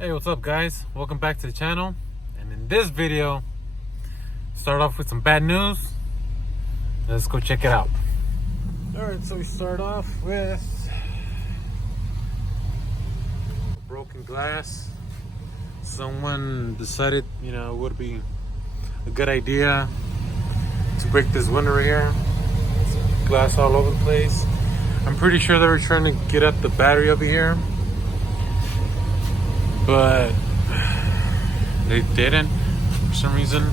Hey, what's up guys? Welcome back to the channel. And in this video, start off with some bad news. Let's go check it out. Alright, so we start off with broken glass. Someone decided, it would be a good idea to break this window right here. Glass all over the place. I'm pretty sure they were trying to get at the battery over here, but they didn't for some reason.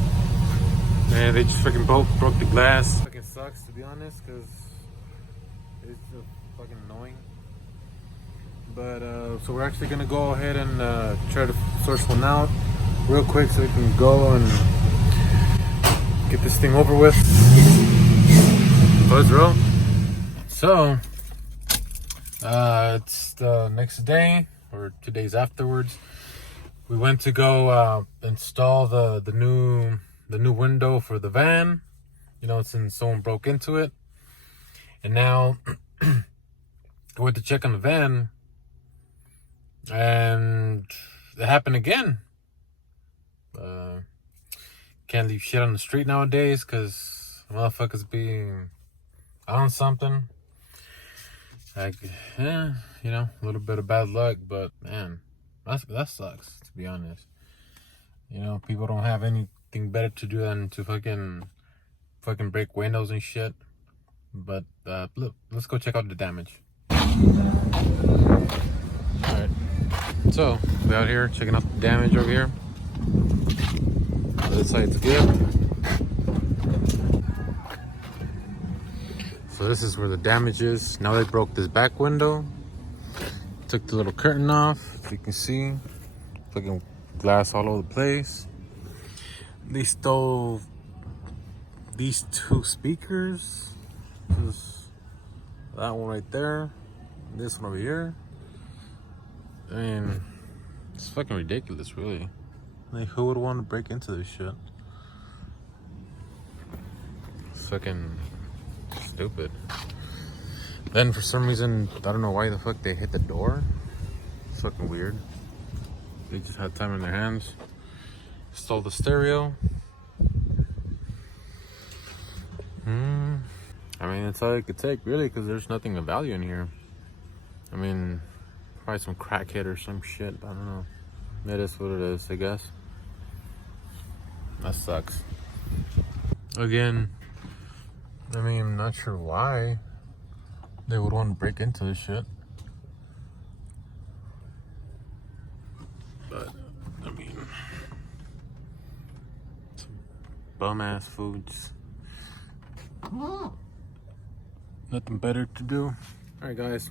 And they just fucking both broke the glass. Fucking sucks, to be honest, because it's just fucking annoying. But so we're actually gonna go ahead and try to source one out real quick so we can go and get this thing over with. Let's roll. So it's the next day or 2 days afterwards. We went to go install the new window for the van, since someone broke into it. And now I went to check on the van, and it happened again. Can't leave shit on the street nowadays because motherfuckers being on something. Like, a little bit of bad luck, but man, that sucks, to be honest. People don't have anything better to do than to fucking break windows and shit. But look, let's go check out the damage. Alright, so we're out here checking out the damage over here. This side's good. So this is where the damage is. Now they broke this back window. Took the little curtain off, if you can see. Fucking glass all over the place. They stole these two speakers. Just that one right there. This one over here. I mean, it's fucking ridiculous, really. Like, who would want to break into this shit? It's fucking stupid. Then for some reason, I don't know why the fuck they hit the door. It's fucking weird. They just had time in their hands. Stole the stereo. I mean, that's all I could take, really, because there's nothing of value in here. I mean, probably some crackhead or some shit. I don't know. It is what it is, I guess. That sucks. Again, I mean, I'm not sure why they would want to break into this shit. But, I mean, some bum-ass foods. Nothing better to do. Alright, guys.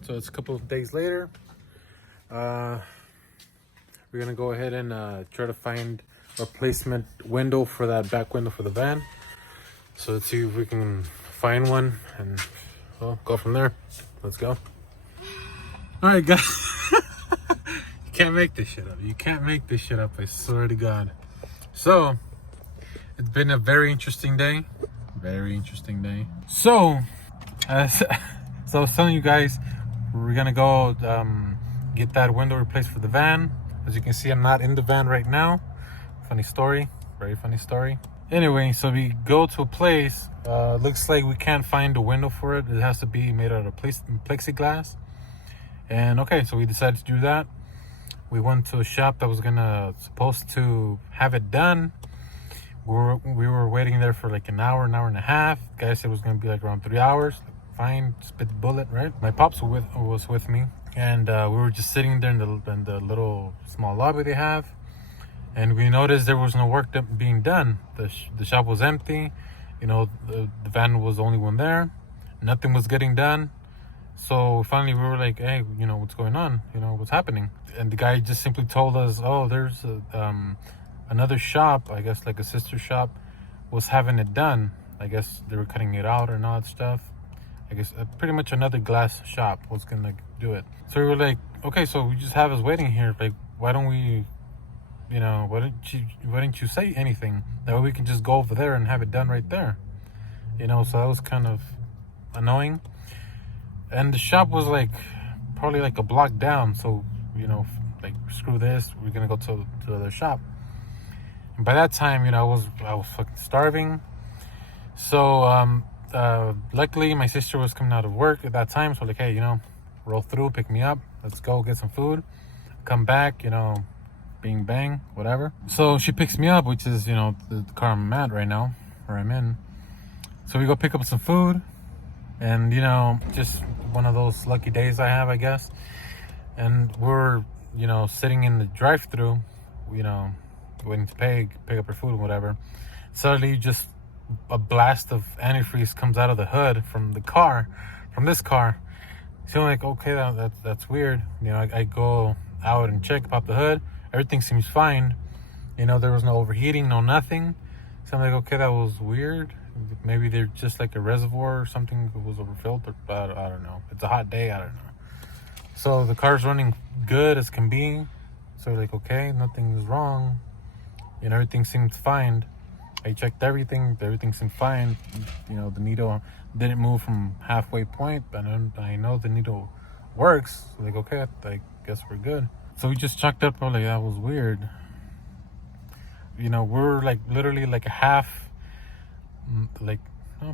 So it's a couple of days later. We're gonna go ahead and try to find a replacement window for that back window for the van. So let's see if we can find one and go from there. Let's go. Alright, guys. You can't make this shit up. You can't make this shit up, I swear to God. So it's been a very interesting day. Very interesting day. So as I was telling you guys, we're gonna go get that window replaced for the van. As you can see, I'm not in the van right now. Funny story, very funny story. Anyway, so we go to a place. Looks like we can't find a window for it. It has to be made out of plexiglass. And okay, so we decided to do that. We went to a shop that was supposed to have it done. We were waiting there for like an hour and a half. The guy said it was gonna be like around 3 hours. Fine, spit the bullet, right? My pops was with me, and we were just sitting there in the little small lobby they have, and we noticed there was no work being done. The shop was empty. The van was the only one there. Nothing was getting done. So finally we were like, hey, what's going on? What's happening? And the guy just simply told us, oh, there's another shop, I guess like a sister shop, was having it done. I guess they were cutting it out and all that stuff. I guess pretty much another glass shop was gonna do it. So we were like, okay, so we just have us waiting here. Like, why don't we, why didn't you say anything? That way we can just go over there and have it done right there. So that was kind of annoying. And the shop was like probably like a block down, so like screw this, we're gonna go to the shop. And by that time, I was fucking starving. So luckily my sister was coming out of work at that time, so like, hey, roll through, pick me up, let's go get some food, come back, bing bang, whatever. So she picks me up, which is the car I'm at right now, where I'm in. So we go pick up some food, and just one of those lucky days I have, I guess. And we're sitting in the drive-thru, waiting to pick up her food and whatever. Suddenly just a blast of antifreeze comes out of the hood from this car. So I'm like, okay, that's weird. I go out and check, pop the hood, everything seems fine. There was no overheating, no nothing. So I'm like, okay, that was weird. Maybe they're just like a reservoir or something was overfilled, or I don't know. It's a hot day, I don't know. So the car's running good as can be. So like, okay, nothing's wrong. Everything seemed fine. I checked everything seemed fine. The needle didn't move from halfway point, but I know the needle works. So like, okay, I guess we're good. So we just checked up, like, that was weird. We're like literally like a half, like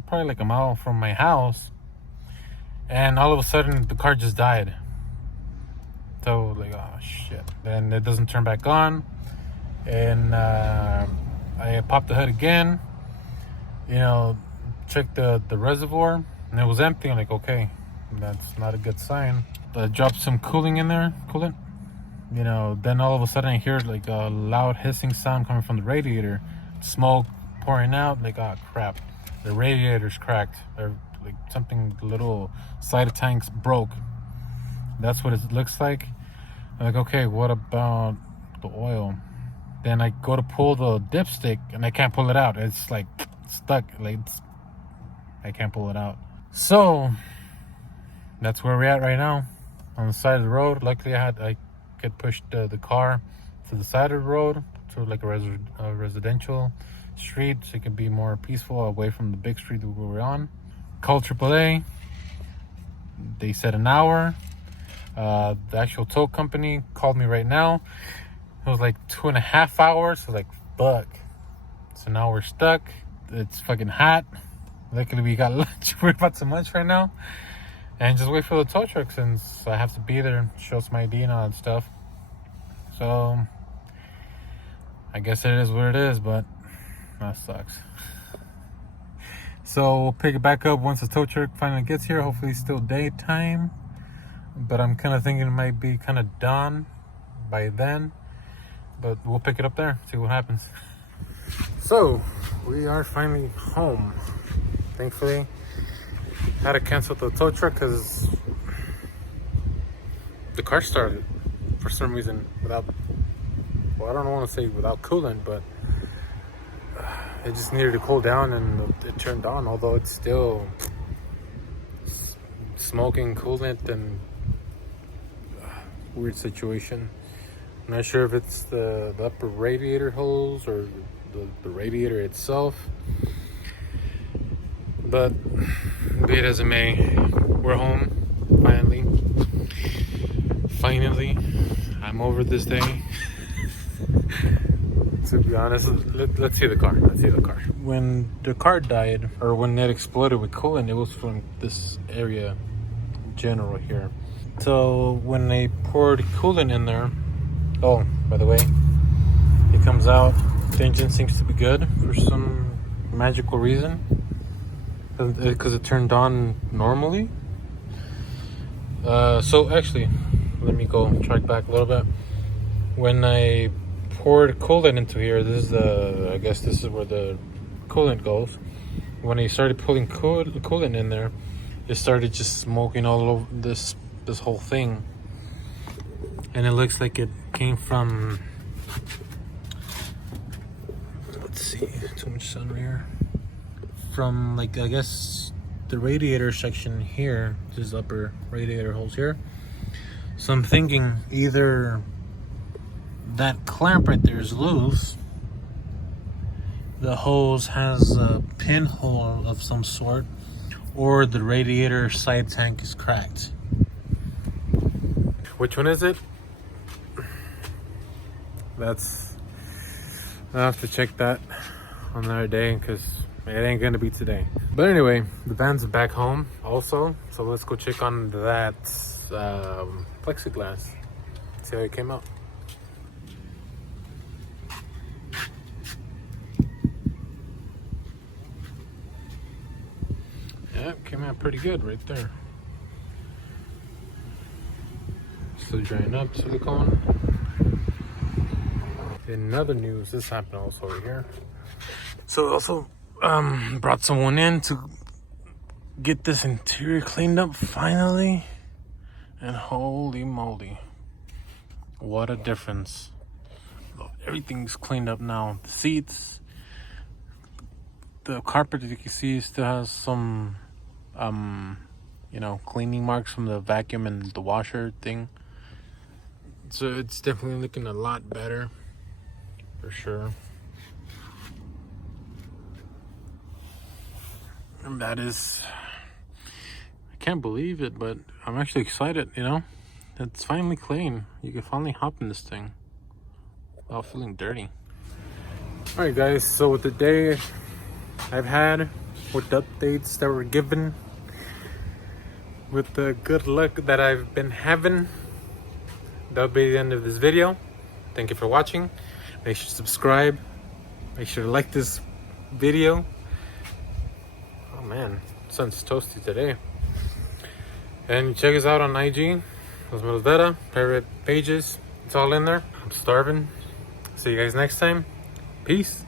probably like a mile from my house, and all of a sudden the car just died. So like, oh shit. Then it doesn't turn back on, and I popped the hood again, checked the reservoir, and it was empty. I'm like, okay, that's not a good sign. I dropped some coolant in there. Then all of a sudden I hear like a loud hissing sound coming from the radiator, smoke pouring out. Like, oh crap, the radiator's cracked, or like something, the little side tanks broke. That's what it looks like. I'm like, okay, what about the oil? Then I go to pull the dipstick and I can't pull it out. It's like stuck. I can't pull it out. So that's where we're at right now, on the side of the road. Luckily I could push the car to the side of the road, to like a residential street, so it could be more peaceful away from the big street that we were on. Called AAA. They said an hour. The actual tow company called me right now. It was like 2.5 hours. So like, fuck. So now we're stuck. It's fucking hot. Luckily we got lunch. We're about some lunch right now, and just wait for the tow truck, since I have to be there and show some ID and all that stuff. So I guess it is what it is, but that sucks. So we'll pick it back up once the tow truck finally gets here. Hopefully it's still daytime, but I'm kind of thinking it might be kind of dawn by then. But we'll pick it up there, see what happens. So we are finally home. Thankfully, had to cancel the tow truck because the car started for some reason without, I don't want to say without coolant, but it just needed to cool down, and it turned on, although it's still smoking coolant, and weird situation. I'm not sure if it's the upper radiator hose or the radiator itself, but be it as it may, we're home finally. I'm over this day. To be honest, let's see the car. When the car died, or when it exploded with coolant, it was from this area general here. So when they poured coolant in there, oh, by the way, it comes out, the engine seems to be good for some magical reason, because it turned on normally. So actually, let me go track back a little bit. When I poured coolant into here, I guess this is where the coolant goes. When I started pulling coolant in there, it started just smoking all over this whole thing. And it looks like it came from, let's see, too much sun right here. From, like, I guess the radiator section here, this upper radiator holes here. So I'm thinking either that clamp right there is loose, the hose has a pinhole of some sort, or the radiator side tank is cracked. Which one is it? I'll have to check that on another day because it ain't gonna be today. But anyway, the van's back home also, so let's go check on that plexiglass, see how it came out. Yeah, it came out pretty good right there. Still drying up, silicone. In other news, this happened also over here. So also brought someone in to get this interior cleaned up finally, and holy moly, what a difference. Everything's cleaned up now. The seats, the carpet, as you can see, still has some you know, cleaning marks from the vacuum and the washer thing. So it's definitely looking a lot better for sure. And that is, I can't believe it, but I'm actually excited, you know. It's finally clean. You can finally hop in this thing without feeling dirty. Alright guys, so with the day I've had, with the updates that were given, with the good luck that I've been having, that'll be the end of this video. Thank you for watching. Make sure to subscribe. Make sure to like this video. Oh man, sun's toasty today. And check us out on IG, Los Meros Vera, private pages. It's all in there. I'm starving. See you guys next time. Peace.